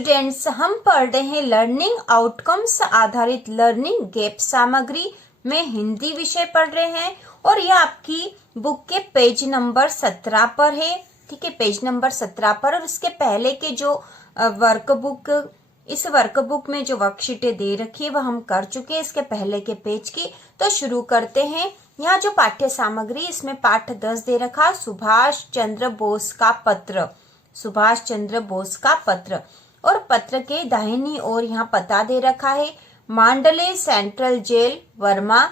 Students, हम पढ़ रहे हैं लर्निंग आउटकम्स आधारित लर्निंग गैप सामग्री में हिंदी विषय पढ़ रहे हैं और यह आपकी बुक के पेज नंबर 17 पर है। ठीक है, पेज नंबर 17 पर। और इसके पहले के जो वर्कबुक, इस वर्कबुक में जो वर्कशीटें दे रखी है वह हम कर चुके हैं इसके पहले के पेज की। तो शुरू करते हैं। यहाँ जो पाठ्य सामग्री, इसमें पाठ 10 दे रखा, सुभाष चंद्र बोस का पत्र। सुभाष चंद्र बोस का पत्र। और पत्र के दाहिनी ओर यहाँ पता दे रखा है, मांडले सेंट्रल जेल, वर्मा,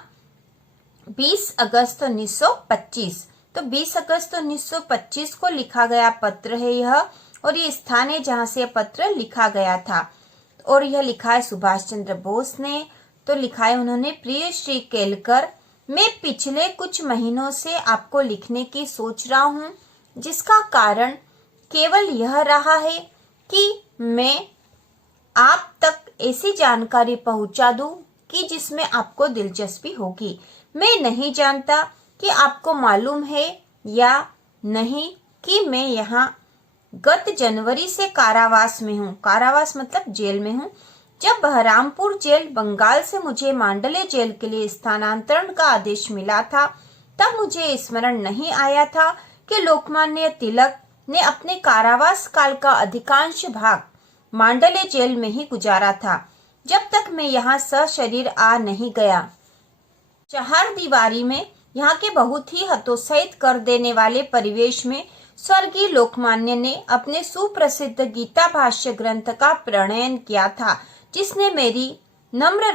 20 अगस्त 1925। तो 20 अगस्त 1925 को लिखा गया पत्र है यह, और ये स्थान है जहां से यह पत्र लिखा गया था। और यह लिखा है सुभाष चंद्र बोस ने। तो लिखा है उन्होंने, प्रिय श्री केलकर, मैं पिछले कुछ महीनों से आपको लिखने की सोच रहा हूँ, जिसका कारण केवल यह रहा है कि मैं आप तक ऐसी जानकारी पहुंचा दूं कि जिसमें आपको दिलचस्पी होगी। मैं नहीं जानता कि आपको मालूम है या नहीं कि मैं यहाँ गत जनवरी से कारावास में हूँ। कारावास मतलब जेल में हूँ। जब बहरामपुर जेल बंगाल से मुझे मांडले जेल के लिए स्थानांतरण का आदेश मिला था, तब मुझे स्मरण नहीं आया था कि लोकमान्य तिलक ने अपने कारावास काल का अधिकांश भाग मांडले जेल में ही गुजारा था, जब तक मैं यहाँ सशरीर आ नहीं गया। चार दीवारी में यहाँ के बहुत ही हतोत्साहित कर देने वाले परिवेश में स्वर्गीय लोकमान्य ने अपने सुप्रसिद्ध गीता भाष्य ग्रंथ का प्रणयन किया था, जिसने मेरी नम्र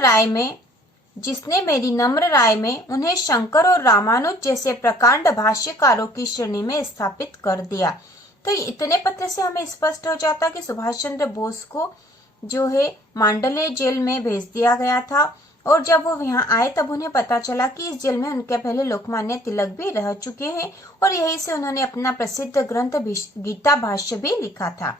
राय में उन्हें शंकर और रामानुज जैसे प्रकांड भाष्यकारों की श्रेणी में स्थापित कर दिया। तो इतने पत्र से हमें स्पष्ट हो जाता कि सुभाष चंद्र बोस को जो है मांडले जेल में भेज दिया गया था, और जब वो यहाँ आए तब उन्हें पता चला कि इस जेल में उनके पहले लोकमान्य तिलक भी रह चुके हैं, और यहीं से उन्होंने अपना प्रसिद्ध ग्रंथ गीता भाष्य भी लिखा था।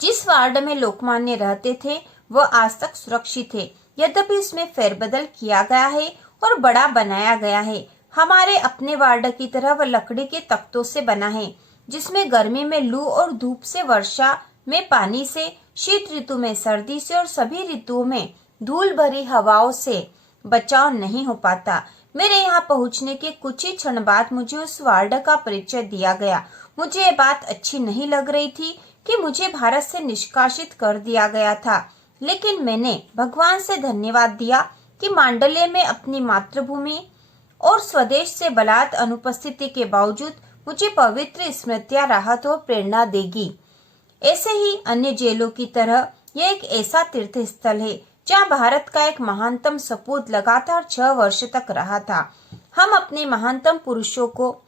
जिस वार्ड में लोकमान्य रहते थे वह आज तक सुरक्षित है, यद्यपि इसमें फेरबदल किया गया है और बड़ा बनाया गया है। हमारे अपने वार्ड की तरह वह लकड़ी के तख्तों से बना है, जिसमें गर्मी में लू और धूप से, वर्षा में पानी से, शीत ऋतु में सर्दी से और सभी ऋतुओं में धूल भरी हवाओं से बचाव नहीं हो पाता। मेरे यहाँ पहुँचने के कुछ ही क्षण बाद मुझे उस वार्ड का परिचय दिया गया। मुझे ये बात अच्छी नहीं लग रही थी कि मुझे भारत से निष्कासित कर दिया गया था, लेकिन मैंने भगवान से धन्यवाद दिया कि मांडले में अपनी मातृभूमि और स्वदेश से बलात् अनुपस्थिति के बावजूद मुझे पवित्र स्मृतियां राहत और प्रेरणा देगी। ऐसे ही अन्य जेलों की तरह यह एक ऐसा तीर्थ स्थल है जहाँ भारत का एक महानतम सपूत लगातार 6 वर्ष तक रहा था। हम अपने महानतम पुरुषों को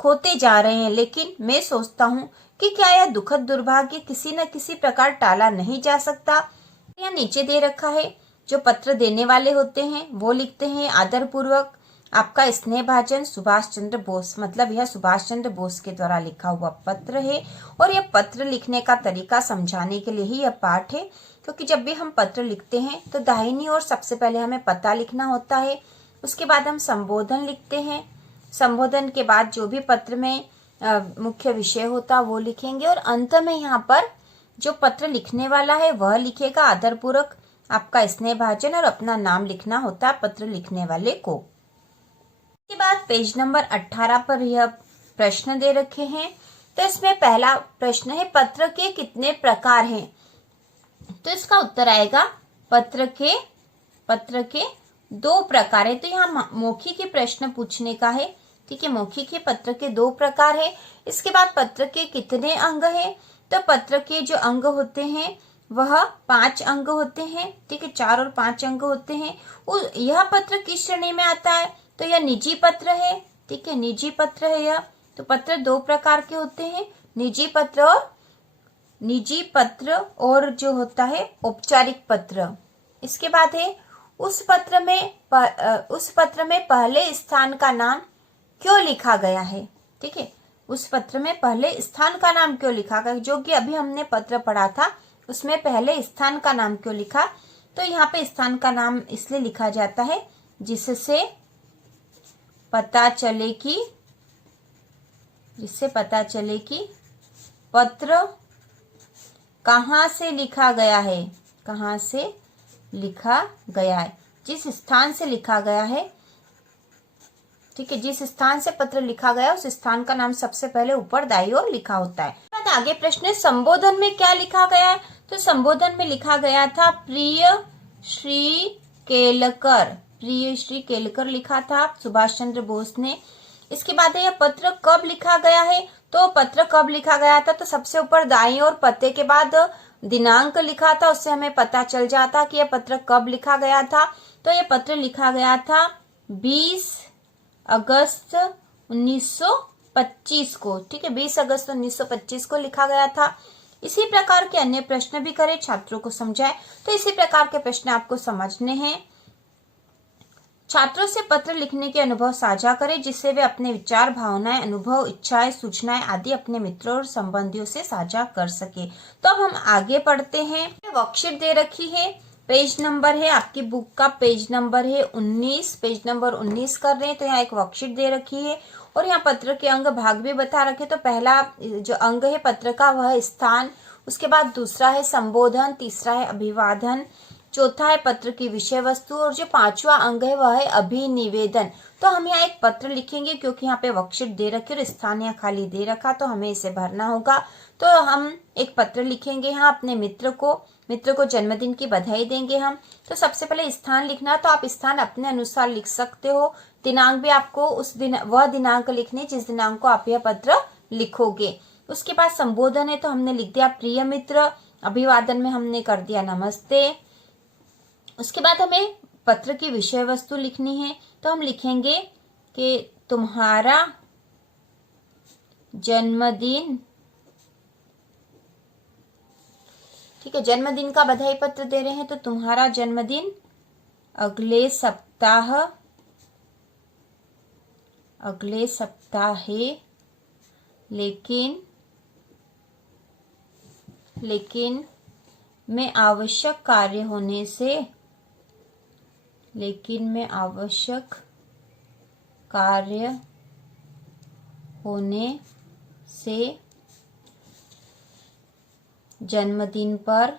खोते जा रहे हैं, लेकिन मैं सोचता हूँ कि क्या यह दुखद दुर्भाग्य किसी न किसी प्रकार टाला नहीं जा सकता। यह नीचे दे रखा है, जो पत्र देने वाले होते हैं वो लिखते हैं, आदर पूर्वक आपका स्नेहभाजन सुभाष चंद्र बोस। मतलब यह सुभाष चंद्र बोस के द्वारा लिखा हुआ पत्र है, और यह पत्र लिखने का तरीका समझाने के लिए ही यह पाठ है, क्योंकि जब भी हम पत्र लिखते हैं तो दाहिनी ओर सबसे पहले हमें पता लिखना होता है, उसके बाद हम संबोधन लिखते हैं, संबोधन के बाद जो भी पत्र में मुख्य विषय होता वो लिखेंगे, और अंत में यहाँ पर जो पत्र लिखने वाला है वह लिखेगा आदरपूर्वक आपका स्नेहभाजन, और अपना नाम लिखना होता है पत्र लिखने वाले को। इसके बाद पेज नंबर 18 पर यह प्रश्न दे रखे हैं। तो इसमें पहला प्रश्न है, पत्र के कितने प्रकार हैं? तो इसका उत्तर आएगा पत्र के 2 प्रकार है। तो यहाँ मौखिक प्रश्न पूछने का है। ठीक है, मौखिक पत्र के 2 प्रकार है। इसके बाद पत्र के कितने अंग हैं? तो पत्र के जो अंग होते हैं वह 5 अंग होते हैं। ठीक है, 4 और 5 अंग होते हैं। यह पत्र किस श्रेणी में आता है? तो यह निजी पत्र है। ठीक है, निजी पत्र है यह। तो पत्र 2 प्रकार के होते हैं, निजी पत्र जो होता है औपचारिक पत्र। इसके बाद है, उस पत्र में पहले स्थान का नाम क्यों लिखा गया है? ठीक है, उस पत्र में पहले स्थान का नाम क्यों लिखा गया, जो कि अभी हमने पत्र पढ़ा था उसमें पहले स्थान का नाम क्यों लिखा? तो यहाँ पे स्थान का नाम इसलिए लिखा जाता है जिससे पता चले कि पत्र कहाँ से लिखा गया है, कहाँ से लिखा गया है, जिस स्थान से लिखा गया है, ठीक है, जिस स्थान से पत्र लिखा गया उस स्थान का नाम सबसे पहले ऊपर दाईं ओर लिखा होता है। आगे प्रश्न है, संबोधन में क्या लिखा गया है? तो संबोधन में लिखा गया था प्रिय श्री केलकर, प्रिय श्री केलकर लिखा था सुभाष चंद्र बोस ने। इसके बाद यह पत्र कब लिखा गया है? तो पत्र कब लिखा गया था, तो सबसे ऊपर दाईं ओर पते के बाद दिनांक लिखा था, उससे हमें पता चल जाता कि यह पत्र कब लिखा गया था। तो यह पत्र लिखा गया था 20 अगस्त 1925 को, ठीक है, 20 अगस्त 1925 को लिखा गया था। इसी प्रकार के अन्य प्रश्न भी करें, छात्रों को समझाएं। तो इसी प्रकार के प्रश्न आपको समझने हैं। छात्रों से पत्र लिखने के अनुभव साझा करें, जिससे वे अपने विचार, भावनाएं, अनुभव, इच्छाएं, सूचनाएं आदि अपने मित्रों और संबंधियों से साझा कर सके। तो अब हम आगे पढ़ते हैं। वर्कशीट दे रखी है, पेज नंबर है, आपकी बुक का पेज नंबर है 19, पेज नंबर 19 कर रहे हैं। तो यहाँ एक वर्कशीट दे रखी है और यहाँ पत्र के अंग भाग भी बता रखे। तो पहला जो अंग है पत्र का वह स्थान, उसके बाद दूसरा है संबोधन, तीसरा है अभिवादन, चौथा है पत्र की विषय वस्तु और जो पांचवा अंग है वह है अभिनिवेदन। तो हम यहाँ एक पत्र लिखेंगे क्योंकि यहाँ पे वर्कशीट दे रखी और स्थान यहाँ खाली दे रखा, तो हमें इसे भरना होगा। तो हम एक पत्र लिखेंगे यहाँ अपने मित्र को जन्मदिन की बधाई देंगे हम। तो सबसे पहले स्थान लिखना, तो आप स्थान अपने अनुसार लिख सकते हो। दिनांक भी आपको उस दिन वह दिनांक लिखनी जिस दिनांक को आप यह पत्र लिखोगे। उसके बाद संबोधन है, तो हमने लिख दिया प्रिय मित्र। अभिवादन में हमने कर दिया नमस्ते। उसके बाद हमें पत्र की विषय वस्तु लिखनी है, तो हम लिखेंगे कि तुम्हारा जन्मदिन, ठीक है, जन्मदिन का बधाई पत्र दे रहे हैं, तो तुम्हारा जन्मदिन अगले सप्ताह है, लेकिन मैं आवश्यक कार्य होने से जन्मदिन पर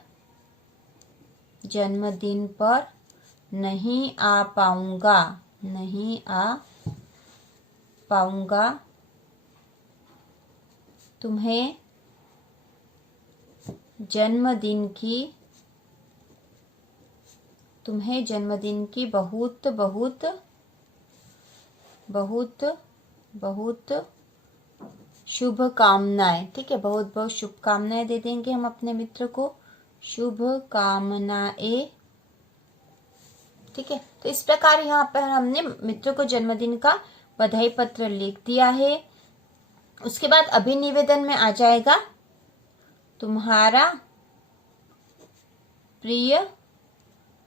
नहीं आ पाऊंगा। तुम्हें जन्मदिन की बहुत शुभकामनाएं, ठीक है, बहुत बहुत शुभकामनाएं दे देंगे हम अपने मित्र को, शुभकामनाएं, ठीक है। तो इस प्रकार यहाँ पर हमने मित्र को जन्मदिन का बधाई पत्र लिख दिया है। उसके बाद अभिनिवेदन में आ जाएगा तुम्हारा प्रिय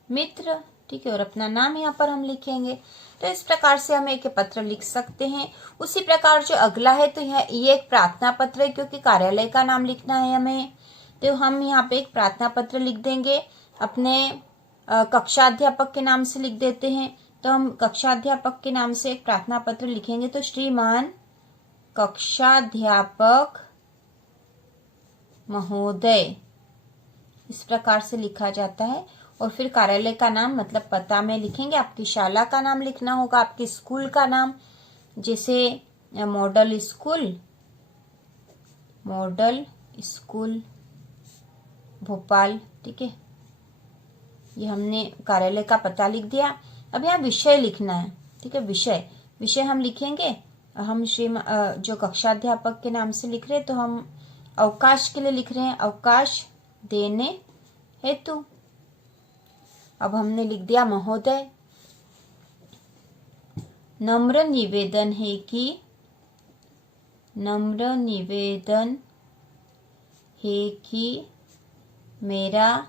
मित्र, ठीक है, और अपना नाम यहाँ पर हम लिखेंगे। तो इस प्रकार से हम एक पत्र लिख सकते हैं। उसी प्रकार जो अगला है, तो ये एक प्रार्थना पत्र है क्योंकि कार्यालय का नाम लिखना है हमें, तो हम यहाँ पे एक प्रार्थना पत्र लिख देंगे। अपने कक्षाध्यापक के नाम से लिख देते हैं, तो हम कक्षाध्यापक के नाम से एक प्रार्थना पत्र लिखेंगे। तो श्रीमान कक्षाध्यापक महोदय, इस प्रकार से लिखा जाता है। और फिर कार्यालय का नाम मतलब पता में लिखेंगे। आपकी शाला का नाम लिखना होगा, आपके स्कूल का नाम, जैसे मॉडल स्कूल भोपाल, ठीक है, ये हमने कार्यालय का पता लिख दिया। अब यहाँ विषय लिखना है, ठीक है, विषय हम लिखेंगे। हम जो कक्षाध्यापक के नाम से लिख रहे हैं, तो हम अवकाश के लिए लिख रहे हैं, अवकाश देने हेतु। अब हमने लिख दिया महोदय। नम्र निवेदन है कि मेरा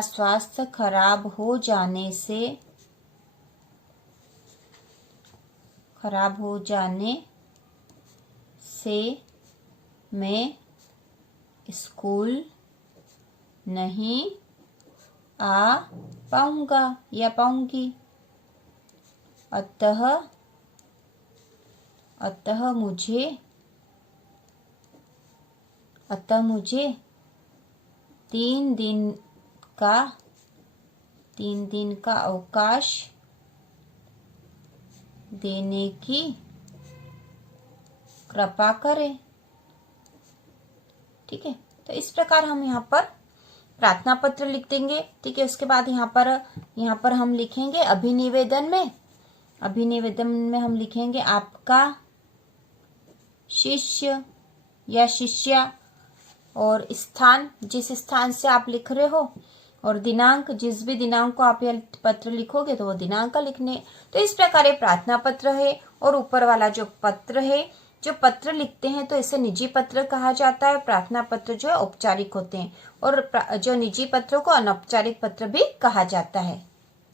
स्वास्थ्य खराब हो जाने से मैं स्कूल नहीं आ पाऊंगा या पाऊंगी। अतः मुझे अतः मुझे 3 दिन का अवकाश देने की कृपा करें। ठीक है, तो इस प्रकार हम यहाँ पर प्रार्थना पत्र लिख देंगे। ठीक है, उसके बाद यहाँ पर हम लिखेंगे अभिनिवेदन में हम लिखेंगे आपका शिष्य या शिष्या, और स्थान जिस स्थान से आप लिख रहे हो, और दिनांक जिस भी दिनांक को आप यह पत्र लिखोगे तो वो दिनांक का लिखने। तो इस प्रकार ये प्रार्थना पत्र है। और ऊपर वाला जो पत्र है, जो पत्र लिखते हैं तो इसे निजी पत्र कहा जाता है। प्रार्थना पत्र जो है औपचारिक होते हैं, और जो निजी पत्रों को अनौपचारिक पत्र भी कहा जाता है।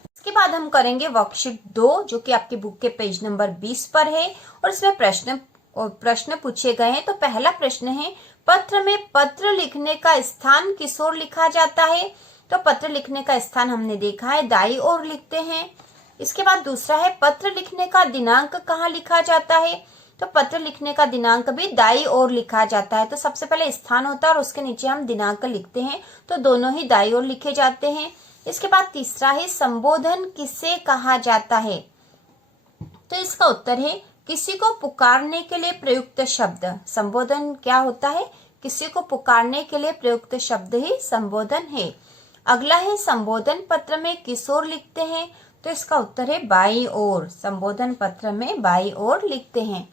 इसके बाद हम करेंगे वर्कशीट 2, जो कि आपकी बुक के पेज नंबर 20 पर है, और इसमें प्रश्न पूछे गए हैं। तो पहला प्रश्न है, पत्र में पत्र लिखने का स्थान किस ओर लिखा जाता है? तो पत्र लिखने का स्थान हमने देखा है दाईं ओर लिखते हैं। इसके बाद दूसरा है, पत्र लिखने का दिनांक कहाँ लिखा जाता है? तो पत्र लिखने का दिनांक भी दाईं ओर लिखा जाता है। तो सबसे पहले स्थान होता है और उसके नीचे हम दिनांक लिखते हैं, तो दोनों ही दाईं ओर लिखे जाते हैं। इसके बाद तीसरा है, संबोधन किसे कहा जाता है? तो इसका उत्तर है, किसी को पुकारने के लिए प्रयुक्त शब्द। संबोधन क्या होता है? किसी को पुकारने के लिए प्रयुक्त शब्द ही संबोधन है। अगला है, संबोधन पत्र में किस ओर लिखते हैं? तो इसका उत्तर है बाईं ओर। संबोधन पत्र में बाईं ओर लिखते हैं।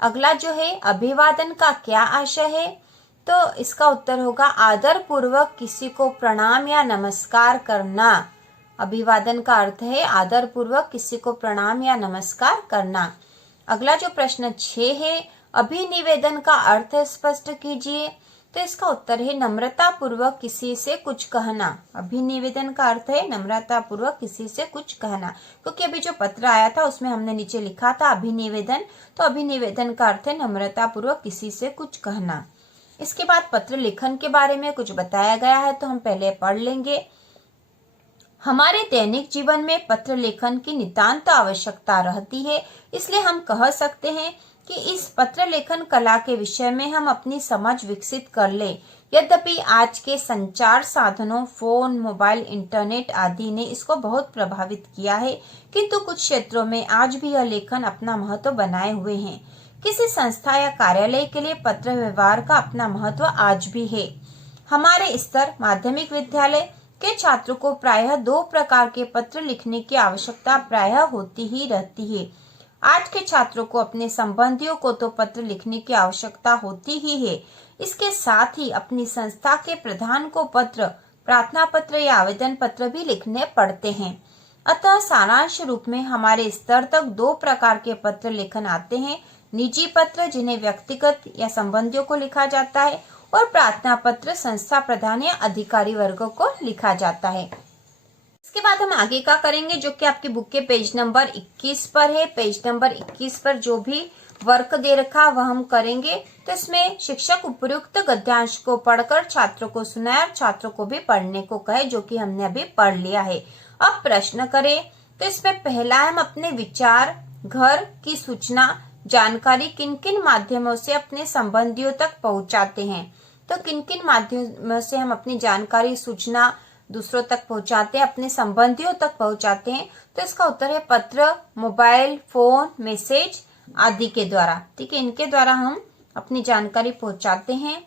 अगला जो है, अभिवादन का क्या आशय है? तो इसका उत्तर होगा आदर पूर्वक किसी को प्रणाम या नमस्कार करना। अभिवादन का अर्थ है आदर पूर्वक किसी को प्रणाम या नमस्कार करना। अगला जो प्रश्न 6 है, अभिनिवेदन का अर्थ स्पष्ट कीजिए। तो इसका उत्तर है नम्रता पूर्वक किसी से कुछ कहना। अभिनिवेदन का अर्थ है नम्रता पूर्वक किसी से कुछ कहना, क्योंकि अभी जो पत्र आया था उसमें हमने नीचे लिखा था अभिनिवेदन, तो अभिनिवेदन का अर्थ है नम्रता पूर्वक किसी से कुछ कहना। इसके बाद पत्र लेखन के बारे में कुछ बताया गया है, तो हम पहले पढ़ लेंगे। हमारे दैनिक जीवन में पत्र लेखन की नितांत आवश्यकता रहती है, इसलिए हम कह सकते हैं कि इस पत्र लेखन कला के विषय में हम अपनी समझ विकसित कर ले। यद्यपि आज के संचार साधनों, फोन, मोबाइल, इंटरनेट आदि ने इसको बहुत प्रभावित किया है, किंतु कुछ क्षेत्रों में आज भी यह लेखन अपना महत्व बनाए हुए हैं। किसी संस्था या कार्यालय के लिए पत्र व्यवहार का अपना महत्व आज भी है। हमारे स्तर माध्यमिक विद्यालय के छात्रों को प्रायः 2 प्रकार के पत्र लिखने की आवश्यकता प्रायः होती ही रहती है। आज के छात्रों को अपने संबंधियों को तो पत्र लिखने की आवश्यकता होती ही है, इसके साथ ही अपनी संस्था के प्रधान को पत्र, प्रार्थना पत्र या आवेदन पत्र भी लिखने पड़ते हैं। अतः सारांश रूप में हमारे स्तर तक 2 प्रकार के पत्र लेखन आते हैं, निजी पत्र जिन्हें व्यक्तिगत या संबंधियों को लिखा जाता है, और प्रार्थना पत्र संस्था प्रधान या अधिकारी वर्गों को लिखा जाता है। इसके बाद हम आगे का करेंगे, जो कि आपकी बुक के पेज नंबर 21 पर है। पेज नंबर 21 पर जो भी वर्क दे रखा वह हम करेंगे। तो इसमें शिक्षक उपयुक्त गद्यांश को पढ़कर छात्रों को सुनाए और छात्रों को भी पढ़ने को कहे, जो कि हमने अभी पढ़ लिया है। अब प्रश्न करें, तो इसमें पहला हम अपने विचार, घर की सूचना, जानकारी किन किन माध्यमों से अपने संबंधियों तक पहुंचाते हैं? तो किन किन माध्यमों से हम अपनी जानकारी, सूचना दूसरों तक पहुंचाते हैं, अपने संबंधियों तक पहुंचाते हैं? तो इसका उत्तर है पत्र, मोबाइल, फोन, मैसेज आदि के द्वारा। ठीक है, इनके द्वारा हम अपनी जानकारी पहुंचाते हैं।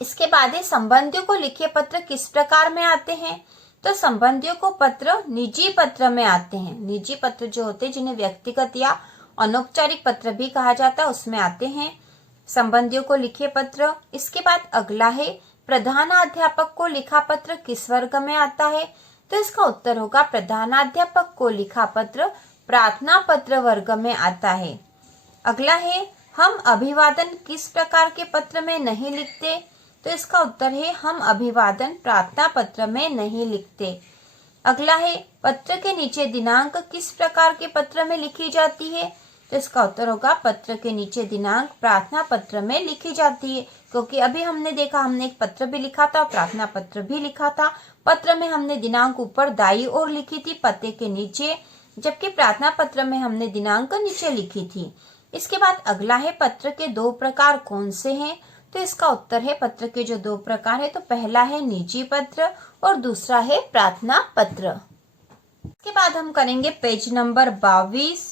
इसके बाद है संबंधियों को लिखे पत्र किस प्रकार में आते हैं? तो संबंधियों को पत्र निजी पत्र में आते हैं। निजी पत्र जो होते हैं, जिन्हें व्यक्तिगत या अनौपचारिक पत्र भी कहा जाता है, उसमें आते हैं संबंधियों को लिखे पत्र। इसके बाद अगला है प्रधानाध्यापक को लिखा पत्र किस वर्ग में आता है? तो इसका उत्तर होगा प्रधानाध्यापक को लिखा पत्र प्रार्थना पत्र वर्ग में आता है। अगला है हम अभिवादन किस प्रकार के पत्र में नहीं लिखते? तो इसका उत्तर है हम अभिवादन प्रार्थना पत्र में नहीं लिखते। अगला है पत्र के नीचे दिनांक किस प्रकार के पत्र में लिखी जाती है? तो इसका उत्तर होगा पत्र के नीचे दिनांक प्रार्थना पत्र में लिखी जाती है, क्योंकि अभी हमने देखा, हमने एक पत्र भी लिखा था, प्रार्थना पत्र भी लिखा था। पत्र में हमने दिनांक ऊपर दाईं ओर लिखी थी पते के नीचे, जबकि प्रार्थना पत्र में हमने दिनांक नीचे लिखी थी। इसके बाद अगला है पत्र के 2 प्रकार कौन से हैं? तो इसका उत्तर है पत्र के जो दो प्रकार है, तो पहला है निजी पत्र और दूसरा है प्रार्थना पत्र। इसके बाद हम करेंगे पेज नंबर 22।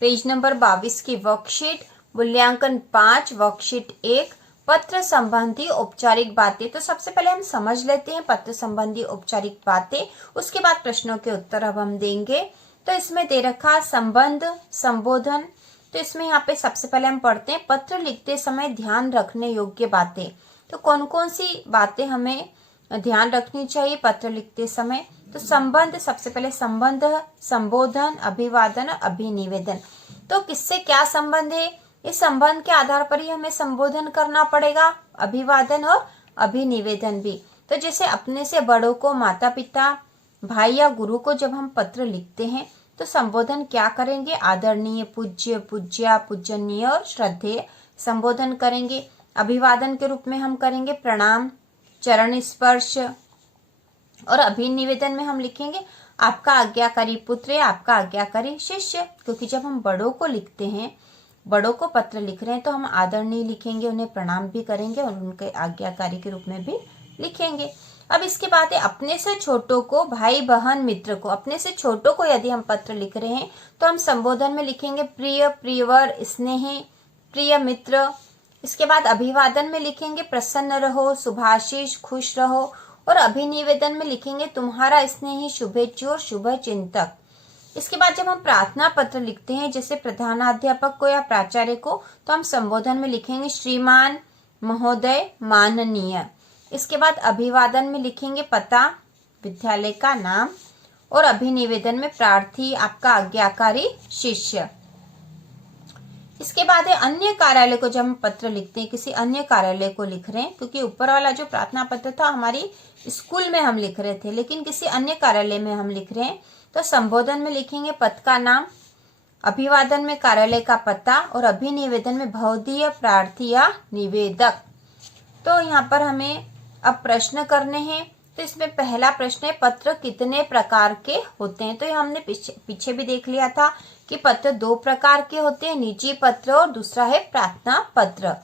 पेज नंबर 22 की वर्कशीट मूल्यांकन 5 वर्कशीट 1 पत्र संबंधी औपचारिक बातें। तो सबसे पहले हम समझ लेते हैं पत्र संबंधी औपचारिक बातें, उसके बाद प्रश्नों के उत्तर अब हम देंगे। तो इसमें दे रखा संबंध संबोधन। तो इसमें यहाँ पे सबसे पहले हम पढ़ते हैं पत्र लिखते समय ध्यान रखने योग्य बातें। तो कौन कौन सी बातें हमें ध्यान रखनी चाहिए पत्र लिखते समय? तो संबंध, सबसे पहले संबंध, संबोधन, अभिवादन, अभिनिवेदन। तो किससे क्या संबंध है, इस संबंध के आधार पर ही हमें संबोधन करना पड़ेगा, अभिवादन और अभिनिवेदन भी। तो जैसे अपने से बड़ों को, माता पिता, भाई या गुरु को जब हम पत्र लिखते हैं तो संबोधन क्या करेंगे? आदरणीय, पूज्य, पूज्या, पूजनीय और श्रद्धेय संबोधन करेंगे। अभिवादन के रूप में हम करेंगे प्रणाम, चरण स्पर्श, और अभिनिवेदन में हम लिखेंगे आपका आज्ञाकारी पुत्र या आपका आज्ञाकारी शिष्य। क्योंकि जब हम बड़ों को लिखते हैं, बड़ों को पत्र लिख रहे हैं, तो हम आदरणीय लिखेंगे, उन्हें प्रणाम भी करेंगे और उनके आज्ञाकारी के रूप में भी लिखेंगे। अब इसके बाद है अपने से छोटों को, भाई बहन मित्र को, अपने से छोटों को यदि हम पत्र लिख रहे हैं तो हम संबोधन में लिखेंगे प्रिय, प्रियवर, स्नेही, प्रिय मित्र। इसके बाद अभिवादन में लिखेंगे प्रसन्न रहो, शुभाशीष, खुश रहो, और अभिनिवेदन में लिखेंगे तुम्हारा स्नेही, शुभेच्छु और शुभ चिंतक। इसके बाद जब हम प्रार्थना पत्र लिखते हैं, जैसे प्रधानाध्यापक को या प्राचार्य को, तो हम संबोधन में लिखेंगे श्रीमान, महोदय, माननीय। इसके बाद अभिवादन में लिखेंगे पता, विद्यालय का नाम, और अभिनिवेदन में प्रार्थी, आपका आज्ञाकारी शिष्य। इसके बाद है अन्य कार्यालय को, जब हम पत्र लिखते हैं किसी अन्य कार्यालय को लिख रहे हैं, क्योंकि ऊपर वाला जो प्रार्थना पत्र था हमारी स्कूल में हम लिख रहे थे, लेकिन किसी अन्य कार्यालय में हम लिख रहे हैं, तो संबोधन में लिखेंगे पद का नाम, अभिवादन में कार्यालय का पता, और अभिनिवेदन में भवदीय, प्रार्थी या निवेदक। तो यहाँ पर हमें अब प्रश्न करने हैं। तो इसमें पहला प्रश्न है पत्र कितने प्रकार के होते हैं? तो ये हमने पीछे भी देख लिया था कि पत्र दो प्रकार के होते हैं, निजी पत्र और दूसरा है प्रार्थना पत्र।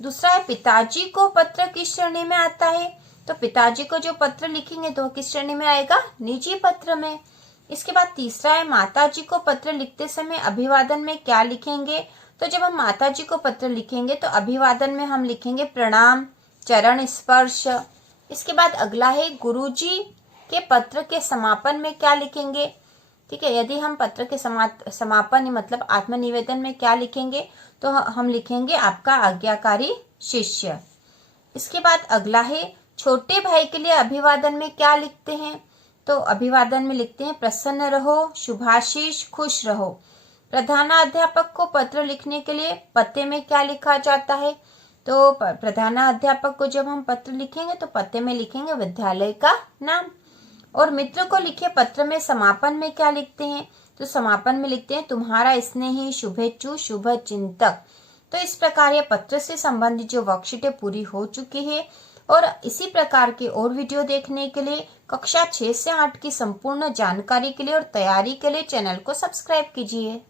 दूसरा है पिताजी को पत्र किस श्रेणी में आता है? तो पिताजी को जो पत्र लिखेंगे तो किस श्रेणी में आएगा? निजी पत्र में। इसके बाद तीसरा है माता जी को पत्र लिखते समय अभिवादन में क्या लिखेंगे? तो जब हम माता जी को पत्र लिखेंगे तो अभिवादन में हम लिखेंगे प्रणाम, चरण स्पर्श। इसके बाद अगला है गुरुजी के पत्र के समापन में क्या लिखेंगे? ठीक है, यदि हम पत्र के समापन मतलब आत्मनिवेदन में क्या लिखेंगे? तो हम लिखेंगे आपका आज्ञाकारी शिष्य। इसके बाद अगला है छोटे भाई के लिए अभिवादन में क्या लिखते हैं? तो अभिवादन में लिखते हैं प्रसन्न रहो, शुभाशीष, खुश रहो। प्रधानाध्यापक को पत्र लिखने के लिए पते में क्या लिखा जाता है? तो प्रधानाध्यापक को जब हम पत्र लिखेंगे तो पते में लिखेंगे विद्यालय का नाम। और मित्र को लिखे पत्र में समापन में क्या लिखते हैं? तो समापन में लिखते हैं तुम्हारा स्नेही, शुभेच्छु, शुभ चिंतक। तो इस प्रकार ये पत्र से संबंधित जो वर्कशीटें पूरी हो चुकी है। और इसी प्रकार के और वीडियो देखने के लिए, कक्षा 6 से 8 की संपूर्ण जानकारी के लिए और तैयारी के लिए चैनल को सब्सक्राइब कीजिए।